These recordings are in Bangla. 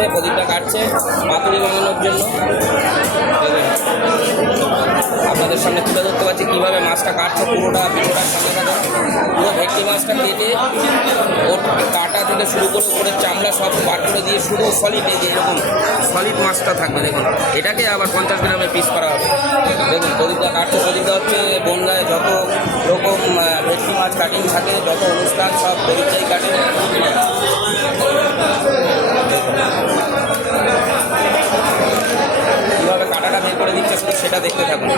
হচ্ছে, প্রদীপটা কাটছে পাতুরি বানানোর জন্য। আপনাদের সামনে তুলে ধরতে পারছি কীভাবে মাছটা কাটছে, পুরোটা ভিডিওটা সামনে কাটে। পুরো ভেটকি মাছটা কেটে ওর কাটা থেকে শুরু করে উপরের চামড়া সব বার করে দিয়ে শুধু সলিড, এই যে এরকম সলিড মাছটা থাকবে দেখুন। এটাকে আবার 50 গ্রামের পিস করা হবে। দেখুন প্রদীপটা কাটছে, প্রদীপটা হচ্ছে বনগাঁয় যত রকম ভেটকি মাছ কাটিং থাকে, যত অনুষ্ঠান সব প্রদীপটাই কাটে। কীভাবে কাটাটা বের করে দিচ্ছে শুধু সেটা দেখতে থাকুন।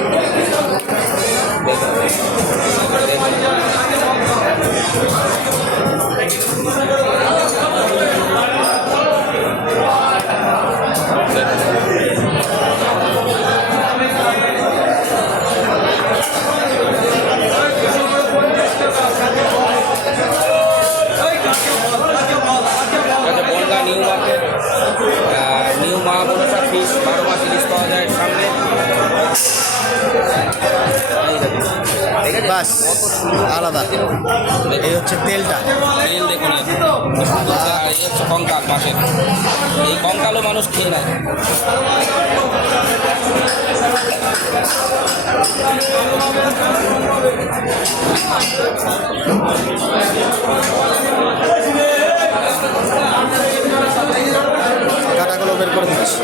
বনগাঁ নিউ মার্কেট, নিউ মা মনসা ফিশ 12 মাস ইলিশ পাওয়া যায় সামনে। বাস আলাদা, এই হচ্ছে তেলটা। তেল দেখুন, আর এই হচ্ছে কঙ্কাল মাছের। এই কঙ্কালও মানুষ খেয়ে নেয়। কাটাগুলো বের করে দিচ্ছি।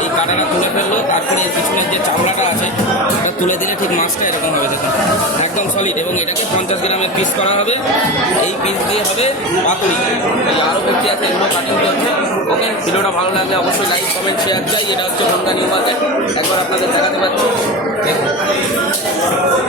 এই কাটাটা তুলে ফেললো, তারপরে এর পিছনের যে চামড়াটা আছে এটা তুলে দিলে ঠিক মাছটা এরকম হবে দেখুন, একদম সলিড। এবং এটাকে 50 গ্রামের পিস করা হবে। এই পিস দিয়ে হবে পাতুরি। এই আরও ব্যক্তি আছে, এগুলো কাটিং করছে। ওকে, ভিডিওটা ভালো লাগলে অবশ্যই লাইক কমেন্ট শেয়ার চাই। এটা হচ্ছে বনগাঁ নিউ মার্কেট, একবার আপনাদের দেখাতে পাচ্ছি দেখুন।